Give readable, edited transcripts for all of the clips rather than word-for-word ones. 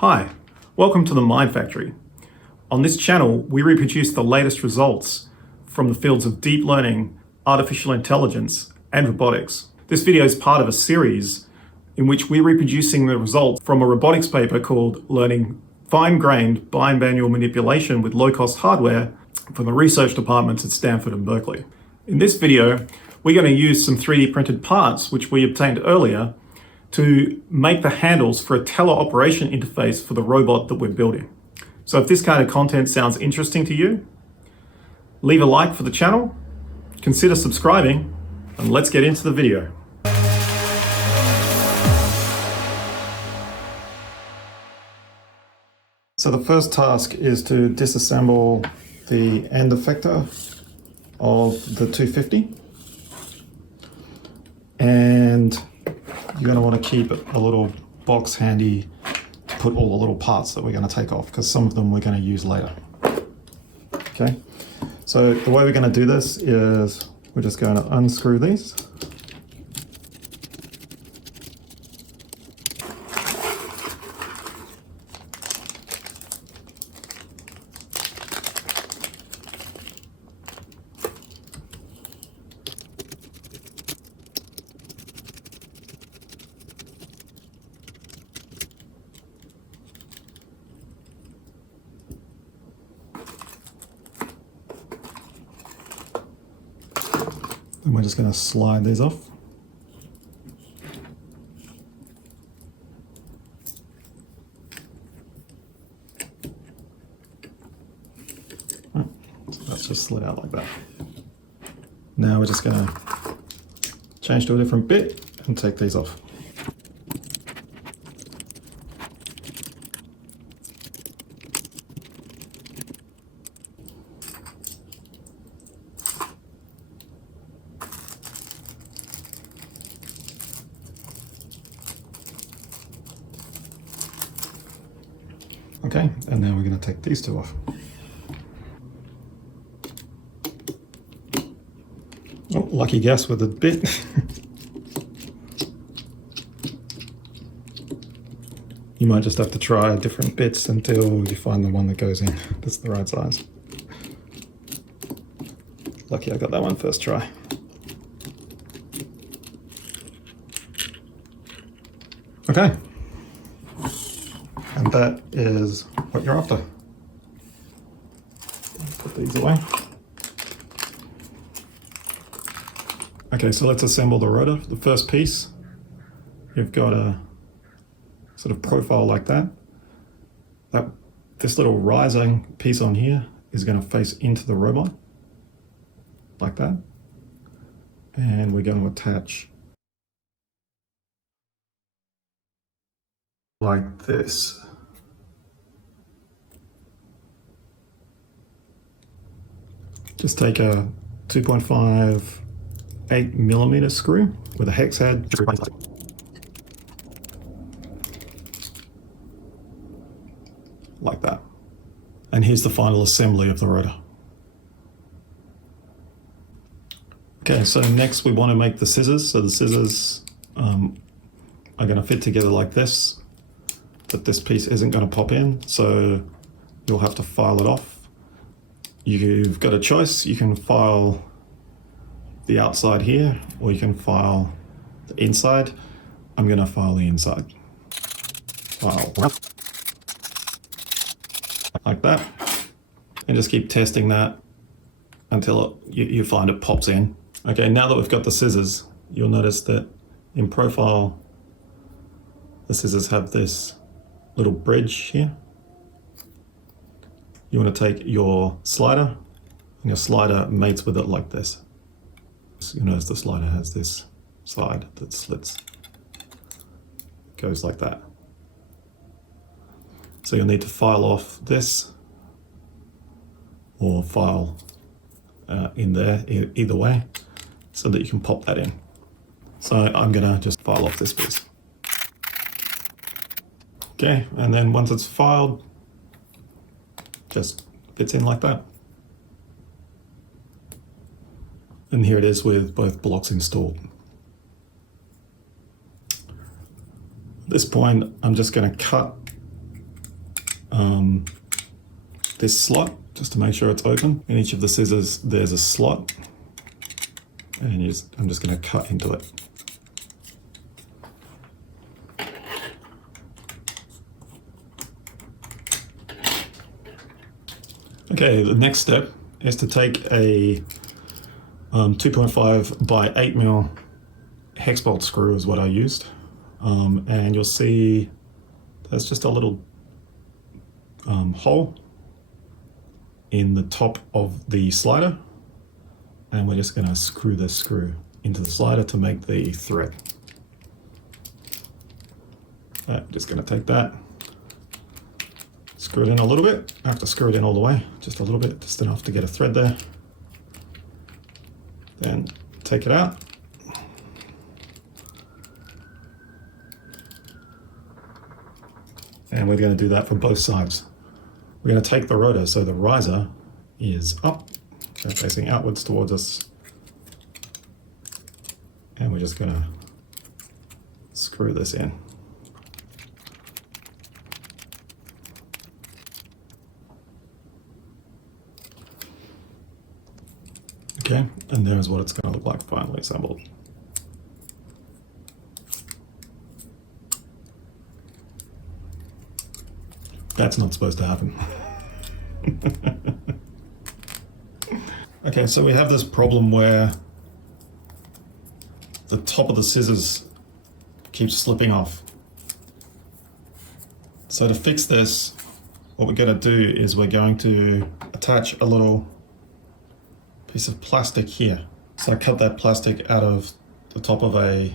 Hi, welcome to the Mind Factory. On this channel, we reproduce the latest results from the fields of deep learning, artificial intelligence, and robotics. This video is part of a series in which we're reproducing the results from a robotics paper called Learning Fine-Grained Bimanual Manipulation with Low-Cost Hardware from the research departments at Stanford and Berkeley. In this video, we're going to use some 3D printed parts which we obtained earlier to make the handles for a teleoperation interface for the robot that we're building. So if this kind of content sounds interesting to you, leave a like for the channel, consider subscribing, and let's get into the video. So the first task is to disassemble the end effector of the 250. And you're going to want to keep a little box handy to put all the little parts that we're going to take off, because some of them we're going to use later. Okay, so the way we're going to do this is we're just going to unscrew these. And we're just going to slide these off. So that's just slid out like that. Now we're just going to change to a different bit and take these off. Okay, and now we're going to take these two off. Oh, lucky guess with a bit. You might just have to try different bits until you find the one that goes in that's the right size. Lucky I got that one first try. Okay. And that is what you're after. Put these away. Okay, so let's assemble the rotor. The first piece, you've got a sort of profile like that. This little rising piece on here is going to face into the robot, like that. And we're going to attach like this. Just take a 2.58 millimeter screw with a hex head. Like that. And here's the final assembly of the rotor. Okay, so next we want to make the scissors. So the scissors are going to fit together like this, but this piece isn't going to pop in, so you'll have to file it off. You've got a choice. You can file the outside here, or you can file the inside. I'm going to file the inside. File like that, and just keep testing that until you find it pops in. Okay, now that we've got the scissors, you'll notice that in profile, the scissors have this little bridge here. You want to take your slider, and your slider mates with it like this. So you notice the slider has this side that slits. It goes like that. So you'll need to file off this, or file in there, either way, so that you can pop that in. So I'm gonna just file off this piece. Okay, and then once it's filed, just fits in like that. And here it is with both blocks installed. At this point, I'm just going to cut this slot just to make sure it's open. In each of the scissors there's a slot, and I'm just going to cut into it. Okay, the next step is to take a 2.5 by 8mm hex bolt screw is what I used, and you'll see there's just a little hole in the top of the slider, and we're just going to screw this screw into the slider to make the thread. Just going to take that, screw it in a little bit. I have to screw it in all the way, just a little bit, just enough to get a thread there. Then take it out. And we're going to do that for both sides. We're going to take the rotor so the riser is up, so facing outwards towards us. And we're just going to screw this in. Okay, and there's what it's going to look like finally assembled. That's not supposed to happen. Okay, so we have this problem where the top of the scissors keeps slipping off. So to fix this, what we're going to do is we're going to attach a little piece of plastic here. So I cut that plastic out of the top of a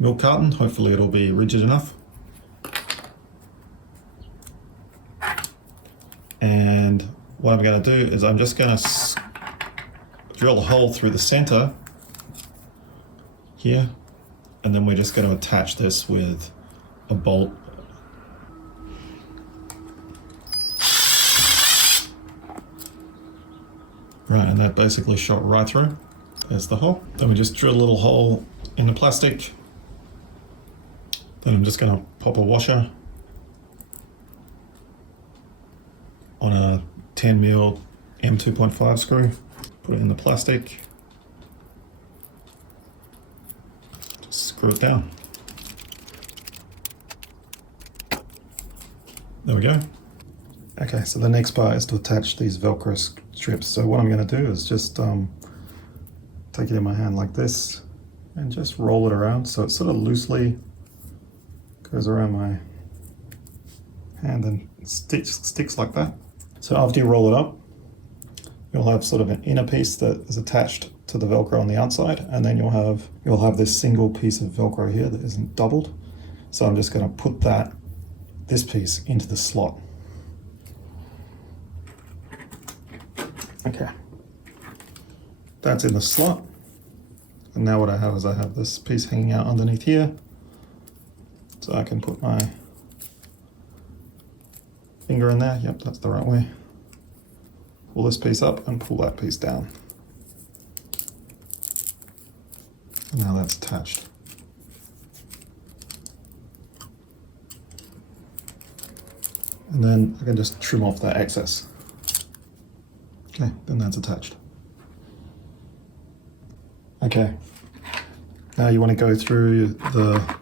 milk carton. Hopefully it'll be rigid enough. And what I'm going to do is I'm just going to drill a hole through the center here, and then we're just going to attach this with a bolt. Right, and that basically shot right through. There's the hole. Then we just drill a little hole in the plastic. Then I'm just going to pop a washer on a 10mm M2.5 screw. Put it in the plastic. Just screw it down. There we go. Okay, so the next part is to attach these Velcro strips. So what I'm going to do is just take it in my hand like this and just roll it around so it sort of loosely goes around my hand and sticks like that. So after you roll it up, you'll have sort of an inner piece that is attached to the Velcro on the outside, and then you'll have this single piece of Velcro here that isn't doubled. So I'm just going to put this piece into the slot. Okay, that's in the slot, and now what I have is I have this piece hanging out underneath here, so I can put my finger in there. Yep, that's the right way. Pull this piece up and pull that piece down. And now that's attached. And then I can just trim off that excess. Okay, then that's attached. Okay, now you want to go through the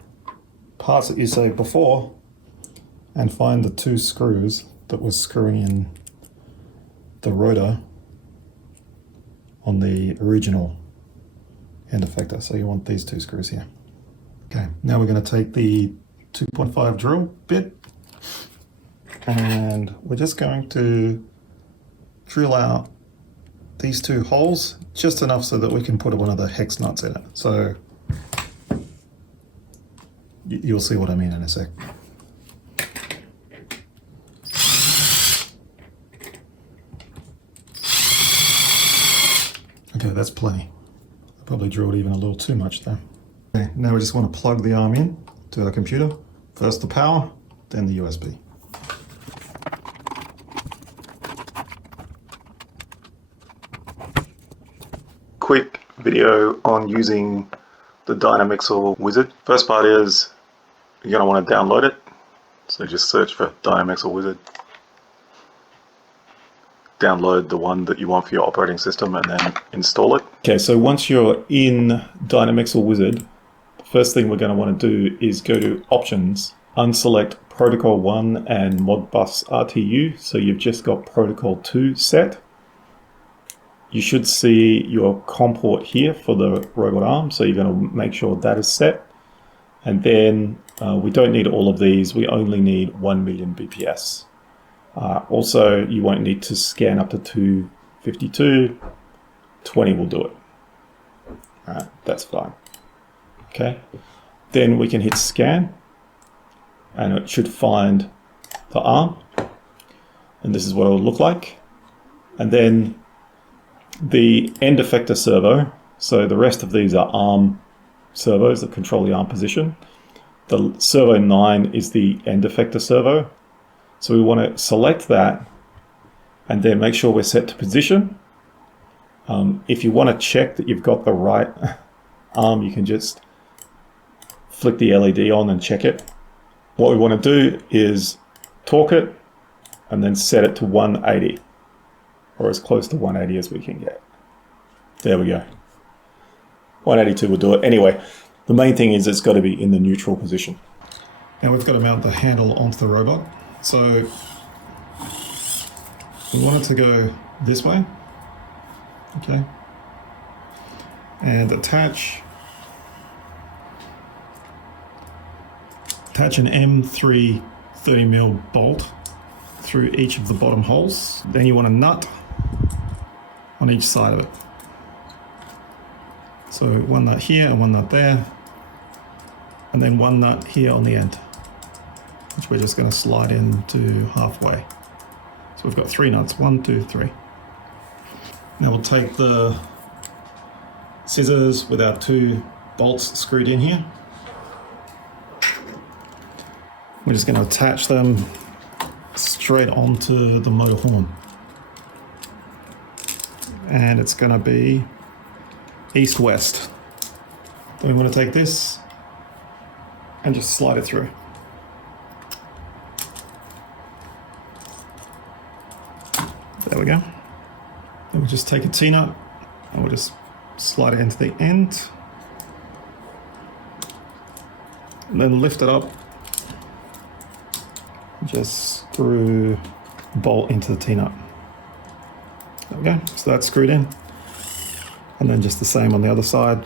parts that you saved before and find the two screws that was screwing in the rotor on the original end effector. So you want these two screws here. Okay, now we're going to take the 2.5 drill bit and we're just going to drill out these two holes just enough so that we can put one of the hex nuts in it. So you'll see what I mean in a sec. Okay, that's plenty. I probably drilled even a little too much there. Okay, now we just want to plug the arm in to the computer. First the power, then the USB. Quick video on using the Dynamixel wizard. First part is you're going to want to download it. So So just search for Bimanual Wizard. Download the one that you want for your operating system and then install it. Okay, so once you're in Bimanual Wizard, the first thing we're going to want to do is go to Options, unselect Protocol 1 and Modbus RTU, so you've just got Protocol 2 set. You should see your COM port here for the robot arm, so you're going to make sure that is set. And then we don't need all of these, we only need 1 million BPS. Also, you won't need to scan up to 252, 20 will do it. All right, that's fine. Okay, then we can hit scan, and it should find the arm, and this is what it will look like. And then the end effector servo, so the rest of these are arm servos that control the arm position. The servo 9 is the end effector servo, so we want to select that and then make sure we're set to position. If you want to check that you've got the right arm, you can just flick the LED on and check it. What we want to do is torque it and then set it to 180, or as close to 180 as we can get. There we go. 182 will do it. Anyway, the main thing is it's got to be in the neutral position. Now we've got to mount the handle onto the robot. So we want it to go this way. Okay. And attach an M3 30mm bolt through each of the bottom holes. Then you want a nut on each side of it. So one nut here and one nut there, and then one nut here on the end, which we're just going to slide into halfway. So we've got 3 nuts, 1, 2, 3. Now we'll take the scissors with our 2 bolts screwed in here. We're just going to attach them straight onto the motor horn. And it's going to be east-west. Then we want to take this and just slide it through. There we go. Then we'll just take a T-nut and we'll just slide it into the end. And then lift it up. Just screw the bolt into the T-nut. There we go. So that's screwed in. And then just the same on the other side.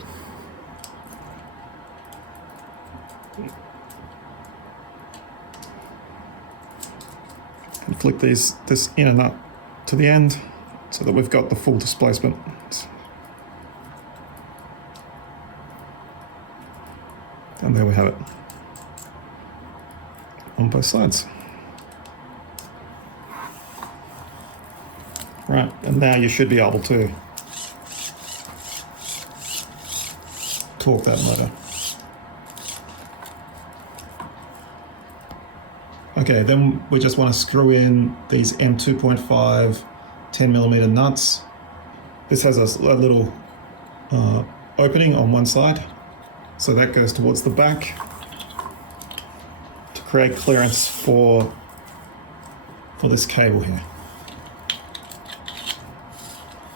And flick this inner nut to the end so that we've got the full displacement. And there we have it on both sides. Right, and now you should be able to torque that motor. Okay, then we just want to screw in these M2.5 10mm nuts. This has a little opening on one side, so that goes towards the back to create clearance for this cable here.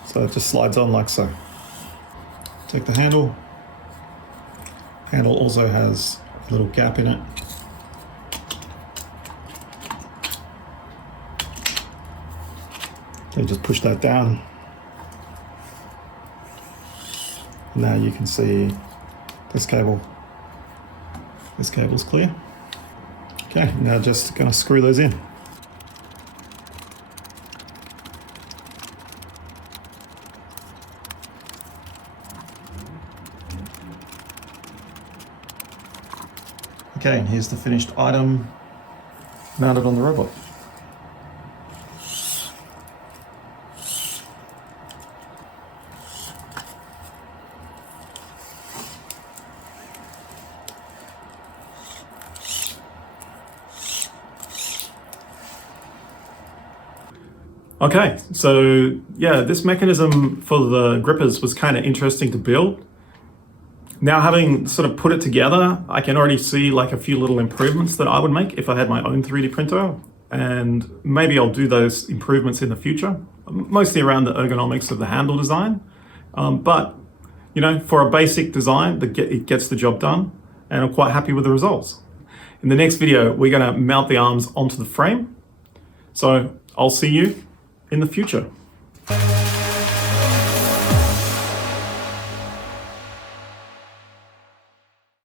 So it just slides on like so. Take the handle. Handle also has a little gap in it. So just push that down. Now you can see this cable. This cable's clear. Okay, now just gonna screw those in. Okay, and here's the finished item mounted on the robot. Okay, so yeah, this mechanism for the grippers was kind of interesting to build. Now, having sort of put it together, I can already see like a few little improvements that I would make if I had my own 3D printer. And maybe I'll do those improvements in the future, mostly around the ergonomics of the handle design. But, you know, for a basic design, it gets the job done, and I'm quite happy with the results. In the next video, we're going to mount the arms onto the frame. So I'll see you in the future.